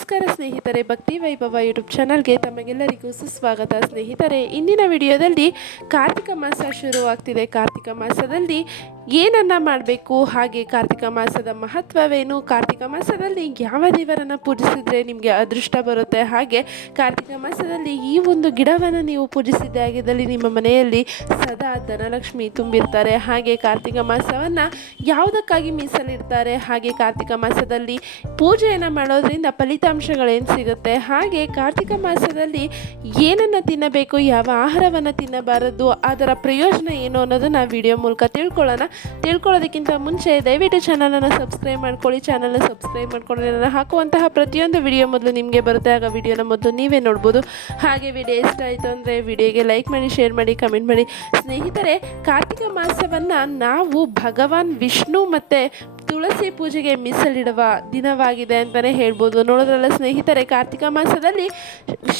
ನಮಸ್ಕಾರ ಸ್ನೇಹಿತರೆ, ಭಕ್ತಿ ವೈಭವ ಯೂಟ್ಯೂಬ್ ಚಾನಲ್ಗೆ ತಮಗೆಲ್ಲರಿಗೂ ಸುಸ್ವಾಗತ. ಸ್ನೇಹಿತರೆ, ಇಂದಿನ ವಿಡಿಯೋದಲ್ಲಿ ಕಾರ್ತಿಕ ಮಾಸ ಶುರುವಾಗ್ತಿದೆ. ಕಾರ್ತಿಕ ಮಾಸದಲ್ಲಿ ಏನನ್ನ ಮಾಡಬೇಕು? ಹಾಗೆ ಕಾರ್ತಿಕ ಮಾಸದ ಮಹತ್ವವೇನು? ಕಾರ್ತಿಕ ಮಾಸದಲ್ಲಿ ಯಾವ ದೇವರನ್ನು ಪೂಜಿಸಿದರೆ ನಿಮಗೆ ಅದೃಷ್ಟ ಬರುತ್ತೆ? ಹಾಗೆ ಕಾರ್ತಿಕ ಮಾಸದಲ್ಲಿ ಈ ಒಂದು ಗಿಡವನ್ನು ನೀವು ಪೂಜಿಸಿದ್ದೆ ಆಗಿದ್ದಲ್ಲಿ ನಿಮ್ಮ ಮನೆಯಲ್ಲಿ ಸದಾ ಧನಲಕ್ಷ್ಮಿ ತುಂಬಿರ್ತಾರೆ. ಹಾಗೆ ಕಾರ್ತಿಕ ಮಾಸವನ್ನು ಯಾವುದಕ್ಕಾಗಿ ಮೀಸಲಿಡ್ತಾರೆ? ಹಾಗೆ ಕಾರ್ತಿಕ ಮಾಸದಲ್ಲಿ ಪೂಜೆಯನ್ನು ಮಾಡೋದ್ರಿಂದ ಫಲಿತಾಂಶಗಳೇನು ಸಿಗುತ್ತೆ? ಹಾಗೆ ಕಾರ್ತಿಕ ಮಾಸದಲ್ಲಿ ಏನನ್ನು ತಿನ್ನಬೇಕು? ಯಾವ ಆಹಾರವನ್ನು ತಿನ್ನಬಾರದು? ಅದರ ಪ್ರಯೋಜನ ಏನು ಅನ್ನೋದನ್ನು ವಿಡಿಯೋ ಮೂಲಕ ತಿಳ್ಕೊಳ್ಳೋಣ. ತಿಳ್ಕೊಳ್ಳೋದಕ್ಕಿಂತ ಮುಂಚೆ ದಯವಿಟ್ಟು ಚಾನಲನ್ನು ಸಬ್ಸ್ಕ್ರೈಬ್ ಮಾಡ್ಕೊಳ್ಳಿ. ಚಾನಲ್ನ ಸಬ್ಸ್ಕ್ರೈಬ್ ಮಾಡ್ಕೊಳ್ಳಿ ನಾನು ಹಾಕುವಂತಹ ಪ್ರತಿಯೊಂದು ವಿಡಿಯೋ ಮೊದಲು ನಿಮಗೆ ಬರುತ್ತೆ. ಆಗ ವಿಡಿಯೋನ ಮೊದಲು ನೀವೇ ನೋಡ್ಬೋದು. ಹಾಗೆ ವಿಡಿಯೋ ಇಷ್ಟ ಆಯಿತು ಅಂದರೆ ವಿಡಿಯೋಗೆ ಲೈಕ್ ಮಾಡಿ, ಶೇರ್ ಮಾಡಿ, ಕಮೆಂಟ್ ಮಾಡಿ. ಸ್ನೇಹಿತರೆ, ಕಾರ್ತಿಕ ಮಾಸವನ್ನು ನಾವು ಭಗವಾನ್ ವಿಷ್ಣು ಮತ್ತು ತುಳಸಿ ಪೂಜೆಗೆ ಮೀಸಲಿಡುವ ದಿನವಾಗಿದೆ ಅಂತಲೇ ಹೇಳ್ಬೋದು. ನೋಡೋದ್ರಲ್ಲ ಸ್ನೇಹಿತರೆ, ಕಾರ್ತಿಕ ಮಾಸದಲ್ಲಿ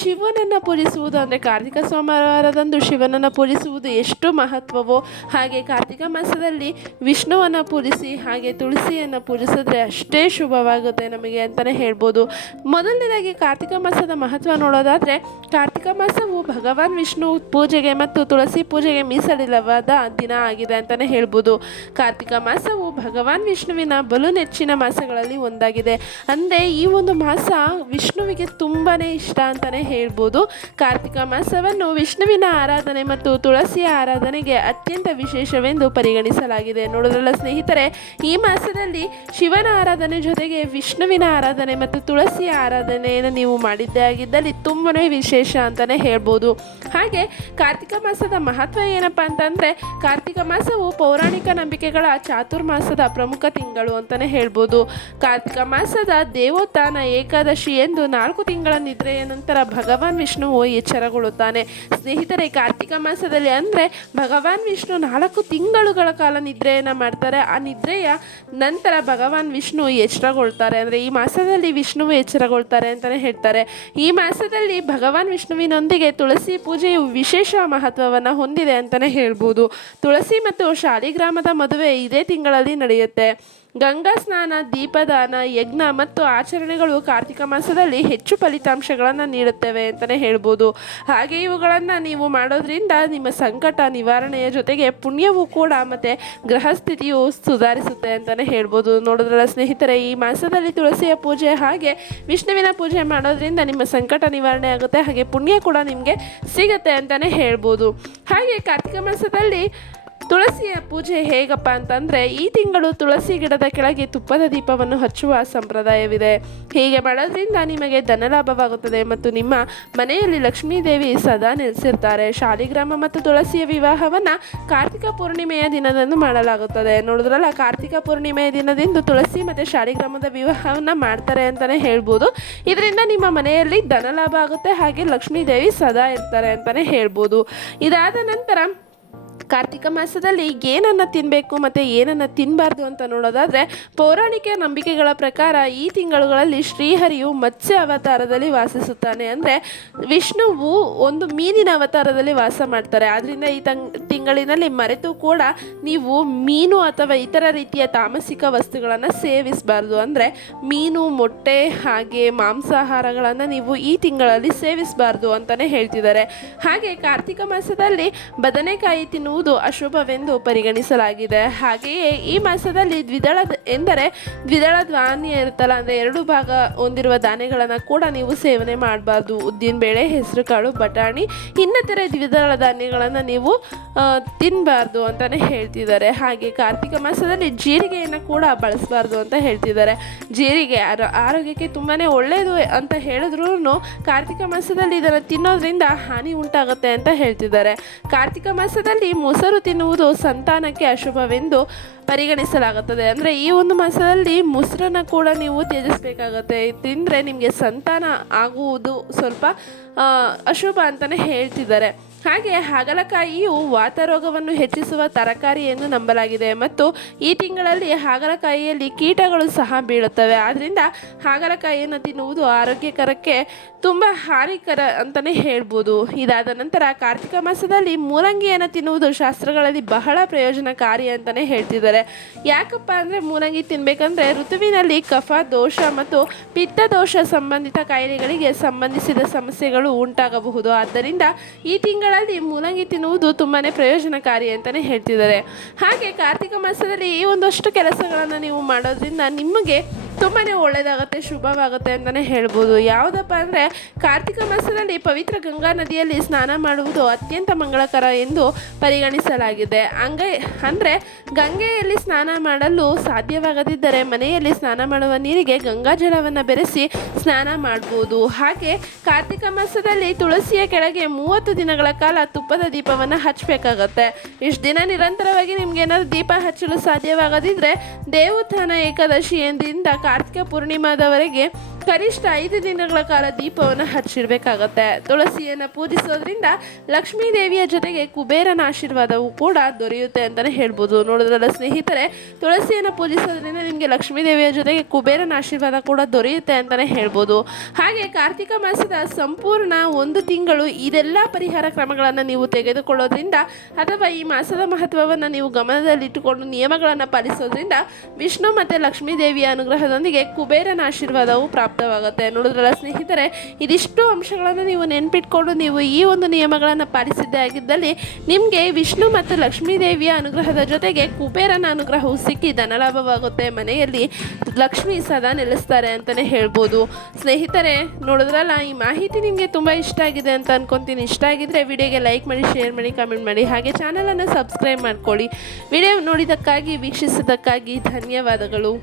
ಶಿವನನ್ನು ಪೂಜಿಸುವುದು ಅಂದರೆ ಕಾರ್ತಿಕ ಸೋಮವಾರದಂದು ಶಿವನನ್ನು ಪೂಜಿಸುವುದು ಎಷ್ಟು ಮಹತ್ವವೋ ಹಾಗೆ ಕಾರ್ತಿಕ ಮಾಸದಲ್ಲಿ ವಿಷ್ಣುವನ್ನು ಪೂಜಿಸಿ ಹಾಗೆ ತುಳಸಿಯನ್ನು ಪೂಜಿಸಿದ್ರೆ ಅಷ್ಟೇ ಶುಭವಾಗುತ್ತೆ ನಮಗೆ ಅಂತಲೇ ಹೇಳ್ಬೋದು. ಮೊದಲನೇದಾಗಿ ಕಾರ್ತಿಕ ಮಾಸದ ಮಹತ್ವ ನೋಡೋದಾದರೆ ಕಾರ್ತಿಕ ಮಾಸವು ಭಗವಾನ್ ವಿಷ್ಣು ಪೂಜೆಗೆ ಮತ್ತು ತುಳಸಿ ಪೂಜೆಗೆ ಮೀಸಲಿಲ್ಲವಾದ ದಿನ ಆಗಿದೆ ಅಂತಲೇ ಹೇಳ್ಬೋದು. ಕಾರ್ತಿಕ ಮಾಸವು ಭಗವಾನ್ ವಿಷ್ಣುವಿನ ಬಲು ನೆಚ್ಚಿನ ಮಾಸಗಳಲ್ಲಿ ಒಂದಾಗಿದೆ. ಅಂದರೆ ಈ ಒಂದು ಮಾಸ ವಿಷ್ಣುವಿಗೆ ತುಂಬಾ ಇಷ್ಟ ಅಂತಲೇ ಹೇಳ್ಬೋದು. ಕಾರ್ತಿಕ ಮಾಸವನ್ನು ವಿಷ್ಣುವಿನ ಆರಾಧನೆ ಮತ್ತು ತುಳಸಿಯ ಆರಾಧನೆಗೆ ಅತ್ಯಂತ ವಿಶೇಷವೆಂದು ಪರಿಗಣಿಸಲಾಗಿದೆ. ನೋಡೋದ್ರಲ್ಲ ಸ್ನೇಹಿತರೆ, ಈ ಮಾಸದಲ್ಲಿ ಶಿವನ ಆರಾಧನೆ ಜೊತೆಗೆ ವಿಷ್ಣುವಿನ ಆರಾಧನೆ ಮತ್ತು ತುಳಸಿಯ ಆರಾಧನೆಯನ್ನು ನೀವು ಮಾಡಿದ್ದೇ ಆಗಿದ್ದಲ್ಲಿ ತುಂಬಾ ವಿಶೇಷ ಅಂತಲೇ ಹೇಳ್ಬೋದು. ಹಾಗೆ ಕಾರ್ತಿಕ ಮಾಸದ ಮಹತ್ವ ಏನಪ್ಪ ಅಂತಂದರೆ, ಕಾರ್ತಿಕ ಮಾಸವು ಪೌರಾಣಿಕ ನಂಬಿಕೆಗಳ ಚಾತುರ್ಮಾಸದ ಪ್ರಮುಖ ತಿಂಗಳು. ಅಂತಲೇ ಹೇಳ್ಬೋದು. ಕಾರ್ತಿಕ ಮಾಸದ ದೇವೋತ್ಥಾನ ಏಕಾದಶಿ ಎಂದು ನಾಲ್ಕು ತಿಂಗಳ ನಿದ್ರೆಯ ನಂತರ ಭಗವಾನ್ ವಿಷ್ಣುವು ಎಚ್ಚರಗೊಳ್ಳುತ್ತಾನೆ. ಸ್ನೇಹಿತರೆ, ಕಾರ್ತಿಕ ಮಾಸದಲ್ಲಿ ಅಂದರೆ ಭಗವಾನ್ ವಿಷ್ಣು ನಾಲ್ಕು ತಿಂಗಳುಗಳ ಕಾಲ ನಿದ್ರೆಯನ್ನು ಮಾಡ್ತಾರೆ. ಆ ನಿದ್ರೆಯ ನಂತರ ಭಗವಾನ್ ವಿಷ್ಣು ಎಚ್ಚರಗೊಳ್ತಾರೆ. ಅಂದರೆ ಈ ಮಾಸದಲ್ಲಿ ವಿಷ್ಣುವು ಎಚ್ಚರಗೊಳ್ತಾರೆ ಅಂತಲೇ ಹೇಳ್ತಾರೆ. ಈ ಮಾಸದಲ್ಲಿ ಭಗವಾನ್ ವಿಷ್ಣುವಿನೊಂದಿಗೆ ತುಳಸಿ ಪೂಜೆಯು ವಿಶೇಷ ಮಹತ್ವವನ್ನು ಹೊಂದಿದೆ ಅಂತಲೇ ಹೇಳ್ಬೋದು. ತುಳಸಿ ಮತ್ತು ಶಾಲಿಗ್ರಾಮದ ಮದುವೆ ಇದೇ ತಿಂಗಳಲ್ಲಿ ನಡೆಯುತ್ತೆ. ಗಂಗಾ ಸ್ನಾನ, ದೀಪದಾನ, ಯಜ್ಞ ಮತ್ತು ಆಚರಣೆಗಳು ಕಾರ್ತಿಕ ಮಾಸದಲ್ಲಿ ಹೆಚ್ಚು ಫಲಿತಾಂಶಗಳನ್ನು ನೀಡುತ್ತವೆ ಅಂತಲೇ ಹೇಳ್ಬೋದು. ಹಾಗೆ ಇವುಗಳನ್ನು ನೀವು ಮಾಡೋದ್ರಿಂದ ನಿಮ್ಮ ಸಂಕಟ ನಿವಾರಣೆಯ ಜೊತೆಗೆ ಪುಣ್ಯವೂ ಕೂಡ ಮತ್ತು ಗ್ರಹಸ್ಥಿತಿಯು ಸುಧಾರಿಸುತ್ತೆ ಅಂತಲೇ ಹೇಳ್ಬೋದು. ನೋಡಿದ್ರಲ್ಲ ಸ್ನೇಹಿತರೆ, ಈ ಮಾಸದಲ್ಲಿ ತುಳಸಿಯ ಪೂಜೆ ಹಾಗೆ ವಿಷ್ಣುವಿನ ಪೂಜೆ ಮಾಡೋದ್ರಿಂದ ನಿಮ್ಮ ಸಂಕಟ ನಿವಾರಣೆ ಆಗುತ್ತೆ, ಹಾಗೆ ಪುಣ್ಯ ಕೂಡ ನಿಮಗೆ ಸಿಗುತ್ತೆ ಅಂತಲೇ ಹೇಳ್ಬೋದು. ಹಾಗೆ ಕಾರ್ತಿಕ ಮಾಸದಲ್ಲಿ ತುಳಸಿಯ ಪೂಜೆ ಹೇಗಪ್ಪ ಅಂತಂದರೆ, ಈ ತಿಂಗಳು ತುಳಸಿ ಗಿಡದ ಕೆಳಗೆ ತುಪ್ಪದ ದೀಪವನ್ನು ಹಚ್ಚುವ ಸಂಪ್ರದಾಯವಿದೆ. ಹೀಗೆ ಮಾಡೋದ್ರಿಂದ ನಿಮಗೆ ಧನಲಾಭವಾಗುತ್ತದೆ ಮತ್ತು ನಿಮ್ಮ ಮನೆಯಲ್ಲಿ ಲಕ್ಷ್ಮೀದೇವಿ ಸದಾ ನೆಲೆಸಿರ್ತಾರೆ. ಶಾಲಿಗ್ರಾಮ ಮತ್ತು ತುಳಸಿಯ ವಿವಾಹವನ್ನು ಕಾರ್ತಿಕ ಪೂರ್ಣಿಮೆಯ ದಿನದಂದು ಮಾಡಲಾಗುತ್ತದೆ. ನೋಡಿದ್ರಲ್ಲ, ಕಾರ್ತಿಕ ಪೂರ್ಣಿಮೆಯ ದಿನದಂದು ತುಳಸಿ ಮತ್ತು ಶಾಲಿಗ್ರಾಮದ ವಿವಾಹವನ್ನು ಮಾಡ್ತಾರೆ ಅಂತಲೇ ಹೇಳ್ಬೋದು. ಇದರಿಂದ ನಿಮ್ಮ ಮನೆಯಲ್ಲಿ ಧನಲಾಭ ಆಗುತ್ತೆ, ಹಾಗೆ ಲಕ್ಷ್ಮೀದೇವಿ ಸದಾ ಇರ್ತಾರೆ ಅಂತಲೇ ಹೇಳ್ಬೋದು. ಇದಾದ ನಂತರ ಕಾರ್ತಿಕ ಮಾಸದಲ್ಲಿ ಏನನ್ನು ತಿನ್ನಬೇಕು ಮತ್ತು ಏನನ್ನು ತಿನ್ನಬಾರ್ದು ಅಂತ ನೋಡೋದಾದರೆ ಪೌರಾಣಿಕ ನಂಬಿಕೆಗಳ ಪ್ರಕಾರ ಈ ತಿಂಗಳುಗಳಲ್ಲಿ ಶ್ರೀಹರಿಯು ಮತ್ಸ್ಯ ಅವತಾರದಲ್ಲಿ ವಾಸಿಸುತ್ತಾನೆ ಅಂದರೆ ವಿಷ್ಣುವು ಒಂದು ಮೀನಿನ ಅವತಾರದಲ್ಲಿ ವಾಸ ಮಾಡ್ತಾರೆ. ಆದ್ದರಿಂದ ಈ ತಂಗ್ ತಿಂಗಳಿನಲ್ಲಿ ಮರೆತು ಕೂಡ ನೀವು ಮೀನು ಅಥವಾ ಇತರ ರೀತಿಯ ತಾಮಸಿಕ ವಸ್ತುಗಳನ್ನು ಸೇವಿಸಬಾರ್ದು. ಅಂದರೆ ಮೀನು, ಮೊಟ್ಟೆ, ಹಾಗೆ ಮಾಂಸಾಹಾರಗಳನ್ನು ನೀವು ಈ ತಿಂಗಳಲ್ಲಿ ಸೇವಿಸಬಾರ್ದು ಅಂತಲೇ ಹೇಳ್ತಿದ್ದಾರೆ. ಹಾಗೆ ಕಾರ್ತಿಕ ಮಾಸದಲ್ಲಿ ಬದನೆಕಾಯಿ ತಿನ್ನುವುದು ಅಶುಭವೆಂದು ಪರಿಗಣಿಸಲಾಗಿದೆ. ಹಾಗೆಯೇ ಈ ಮಾಸದಲ್ಲಿ ದ್ವಿದಳ ಎಂದರೆ ದ್ವಿದಳ ಧಾನ್ಯ ಇರುತ್ತಲ್ಲ, ಅಂದರೆ ಎರಡು ಭಾಗ ಹೊಂದಿರುವ ಧಾನ್ಯಗಳನ್ನು ಕೂಡ ನೀವು ಸೇವನೆ ಮಾಡಬಾರ್ದು. ಉದ್ದಿನಬೇಳೆ ಹೆಸರುಕಾಳು ಬಟಾಣಿ, ಇನ್ನಿತರೆ ದ್ವಿದಳ ಧಾನ್ಯಗಳನ್ನು ನೀವು ತಿನ್ನಬಾರ್ದು ಅಂತಲೇ ಹೇಳ್ತಿದ್ದಾರೆ. ಹಾಗೆ ಕಾರ್ತಿಕ ಮಾಸದಲ್ಲಿ ಜೀರಿಗೆಯನ್ನು ಕೂಡ ಬಳಸಬಾರ್ದು ಅಂತ ಹೇಳ್ತಿದ್ದಾರೆ. ಜೀರಿಗೆ ಆರೋ- ಆರೋಗ್ಯಕ್ಕೆ ತುಂಬಾ ಒಳ್ಳೆಯದು ಅಂತ ಹೇಳಿದ್ರೂ ಕಾರ್ತಿಕ ಮಾಸದಲ್ಲಿ ಇದನ್ನು ತಿನ್ನೋದ್ರಿಂದ ಹಾನಿ ಉಂಟಾಗುತ್ತೆ ಅಂತ ಹೇಳ್ತಿದ್ದಾರೆ. ಕಾರ್ತಿಕ ಮಾಸದಲ್ಲಿ ಮೊಸರು ತಿನ್ನುವುದು ಸಂತಾನಕ್ಕೆ ಅಶುಭವೆಂದು ಪರಿಗಣಿಸಲಾಗುತ್ತದೆ. ಅಂದರೆ ಈ ಒಂದು ಮಾಸದಲ್ಲಿ ಮೊಸರನ್ನ ಕೂಡ ನೀವು ತ್ಯಜಿಸಬೇಕಾಗತ್ತೆ. ತಿಂದರೆ ನಿಮಗೆ ಸಂತಾನ ಆಗುವುದು ಸ್ವಲ್ಪ ಅಶುಭ ಅಂತಲೇ ಹೇಳ್ತಿದ್ದಾರೆ. ಹಾಗೆ ಹಾಗಲಕಾಯಿಯು ವಾತರೋಗವನ್ನು ಹೆಚ್ಚಿಸುವ ತರಕಾರಿ ಎಂದು ನಂಬಲಾಗಿದೆ. ಮತ್ತು ಈ ತಿಂಗಳಲ್ಲಿ ಹಾಗಲಕಾಯಿಯಲ್ಲಿ ಕೀಟಗಳು ಸಹ ಬೀಳುತ್ತವೆ. ಆದ್ದರಿಂದ ಹಾಗಲಕಾಯಿಯನ್ನು ತಿನ್ನುವುದು ಆರೋಗ್ಯಕರಕ್ಕೆ ತುಂಬ ಹಾನಿಕರ ಅಂತಲೇ ಹೇಳ್ಬೋದು. ಇದಾದ ನಂತರ ಕಾರ್ತಿಕ ಮಾಸದಲ್ಲಿ ಮೂಲಂಗಿಯನ್ನು ತಿನ್ನುವುದು ಶಾಸ್ತ್ರಗಳಲ್ಲಿ ಬಹಳ ಪ್ರಯೋಜನಕಾರಿ ಅಂತಲೇ ಹೇಳ್ತಿದ್ದಾರೆ. ಯಾಕಪ್ಪ ಅಂದರೆ ಮೂಲಂಗಿ ತಿನ್ನಬೇಕಂದ್ರೆ ಋತುವಿನಲ್ಲಿ ಕಫ, ದೋಷ ಮತ್ತು ಪಿತ್ತ ದೋಷ ಸಂಬಂಧಿತ ಕಾಯಿಲೆಗಳಿಗೆ ಸಂಬಂಧಿಸಿದ ಸಮಸ್ಯೆಗಳು ಉಂಟಾಗಬಹುದು. ಆದ್ದರಿಂದ ಈ ತಿಂಗಳಲ್ಲಿ ಮೂಲಂಗಿ ತಿನ್ನುವುದು ತುಂಬಾ ಪ್ರಯೋಜನಕಾರಿ ಅಂತಲೇ ಹೇಳ್ತಿದ್ದಾರೆ. ಹಾಗೆ ಕಾರ್ತಿಕ ಮಾಸದಲ್ಲಿ ಈ ಒಂದಷ್ಟು ಕೆಲಸಗಳನ್ನು ನೀವು ಮಾಡೋದ್ರಿಂದ ನಿಮಗೆ ತುಂಬಾ ಒಳ್ಳೆಯದಾಗುತ್ತೆ ಶುಭವಾಗುತ್ತೆ ಅಂತಲೇ ಹೇಳ್ಬೋದು. ಯಾವುದಪ್ಪ ಅಂದರೆ, ಕಾರ್ತಿಕ ಮಾಸದಲ್ಲಿ ಪವಿತ್ರ ಗಂಗಾ ನದಿಯಲ್ಲಿ ಸ್ನಾನ ಮಾಡುವುದು ಅತ್ಯಂತ ಮಂಗಳಕರ ಎಂದು ಪರಿಗಣಿಸಲಾಗಿದೆ. ಹಂಗೆ, ಅಂದರೆ ಗಂಗೆಯಲ್ಲಿ ಸ್ನಾನ ಮಾಡಲು ಸಾಧ್ಯವಾಗದಿದ್ದರೆ ಮನೆಯಲ್ಲಿ ಸ್ನಾನ ಮಾಡುವ ನೀರಿಗೆ ಗಂಗಾ ಜಲವನ್ನು ಬೆರೆಸಿ ಸ್ನಾನ ಮಾಡ್ಬೋದು. ಹಾಗೆ ಕಾರ್ತಿಕ ಮಾಸದಲ್ಲಿ ತುಳಸಿಯ ಕೆಳಗೆ ಮೂವತ್ತು ದಿನಗಳ ಕಾಲ ತುಪ್ಪದ ದೀಪವನ್ನು ಹಚ್ಚಬೇಕಾಗತ್ತೆ ಇಷ್ಟು ದಿನ ನಿರಂತರವಾಗಿ ನಿಮ್ಗೆ ಏನಾದರೂ ದೀಪ ಹಚ್ಚಲು ಸಾಧ್ಯವಾಗದಿದ್ದರೆ ದೇವೋತ್ಥಾನ ಏಕಾದಶಿ ಎಂದಿಂದ ಕಾರ್ತಿಕ ಪೂರ್ಣಿಮಾದವರೆಗೆ ಕನಿಷ್ಠ ಐದು ದಿನಗಳ ಕಾಲ ದೀಪವನ್ನು ಹಚ್ಚಿಡಬೇಕಾಗತ್ತೆ ತುಳಸಿಯನ್ನು ಪೂಜಿಸೋದ್ರಿಂದ ಲಕ್ಷ್ಮೀ ದೇವಿಯ ಜೊತೆಗೆ ಕುಬೇರನ ಆಶೀರ್ವಾದವು ಕೂಡ ದೊರೆಯುತ್ತೆ ಅಂತಲೇ ಹೇಳ್ಬೋದು. ನೋಡೋದ್ರಲ್ಲ ಸ್ನೇಹಿತರೆ, ತುಳಸಿಯನ್ನು ಪೂಜಿಸೋದ್ರಿಂದ ನಿಮಗೆ ಲಕ್ಷ್ಮೀ ದೇವಿಯ ಜೊತೆಗೆ ಕುಬೇರನ ಆಶೀರ್ವಾದ ಕೂಡ ದೊರೆಯುತ್ತೆ ಅಂತಲೇ ಹೇಳ್ಬೋದು. ಹಾಗೆ ಕಾರ್ತಿಕ ಮಾಸದ ಸಂಪೂರ್ಣ ಒಂದು ತಿಂಗಳು ಇದೆಲ್ಲ ಪರಿಹಾರ ಕ್ರಮಗಳನ್ನು ನೀವು ತೆಗೆದುಕೊಳ್ಳೋದ್ರಿಂದ ಅಥವಾ ಈ ಮಾಸದ ಮಹತ್ವವನ್ನು ನೀವು ಗಮನದಲ್ಲಿಟ್ಟುಕೊಂಡು ನಿಯಮಗಳನ್ನು ಪಾಲಿಸೋದ್ರಿಂದ ವಿಷ್ಣು ಮತ್ತು ಲಕ್ಷ್ಮೀ ದೇವಿಯ ಅನುಗ್ರಹದೊಂದಿಗೆ ಕುಬೇರನ ಆಶೀರ್ವಾದವು ಪ್ರಾಪ್ತವಾಗುತ್ತೆ ನೋಡಿದ್ರಲ್ಲ ಸ್ನೇಹಿತರೆ, ಇದಿಷ್ಟು ಅಂಶಗಳನ್ನು ನೀವು ನೆನ್ಪಿಟ್ಕೊಂಡು ನೀವು ಈ ಒಂದು ನಿಯಮಗಳನ್ನು ಪಾಲಿಸಿದ್ದೇ ಆಗಿದ್ದಲ್ಲಿ ನಿಮಗೆ ವಿಷ್ಣು ಮತ್ತು ಲಕ್ಷ್ಮೀ ದೇವಿಯ ಅನುಗ್ರಹದ ಜೊತೆಗೆ ಕುಬೇರನ ಅನುಗ್ರಹವು ಸಿಕ್ಕಿ ಧನಲಾಭವಾಗುತ್ತೆ. ಮನೆಯಲ್ಲಿ ಲಕ್ಷ್ಮಿ ಸದಾ ನೆಲೆಸ್ತಾರೆ ಅಂತಲೇ ಹೇಳ್ಬೋದು. ಸ್ನೇಹಿತರೆ, ನೋಡಿದ್ರಲ್ಲ, ಈ ಮಾಹಿತಿ ನಿಮಗೆ ತುಂಬ ಇಷ್ಟ ಆಗಿದೆ ಅಂತ ಅನ್ಕೊಂತೀನಿ. ಇಷ್ಟ ಆಗಿದ್ರೆ ವಿಡಿಯೋಗೆ ಲೈಕ್ ಮಾಡಿ, ಶೇರ್ ಮಾಡಿ, ಕಮೆಂಟ್ ಮಾಡಿ, ಹಾಗೆ ಚಾನಲನ್ನು ಸಬ್ಸ್ಕ್ರೈಬ್ ಮಾಡ್ಕೊಳ್ಳಿ. ವಿಡಿಯೋ ನೋಡಿದ್ದಕ್ಕಾಗಿ, ವೀಕ್ಷಿಸಿದ್ದಕ್ಕಾಗಿ ಧನ್ಯವಾದಗಳು.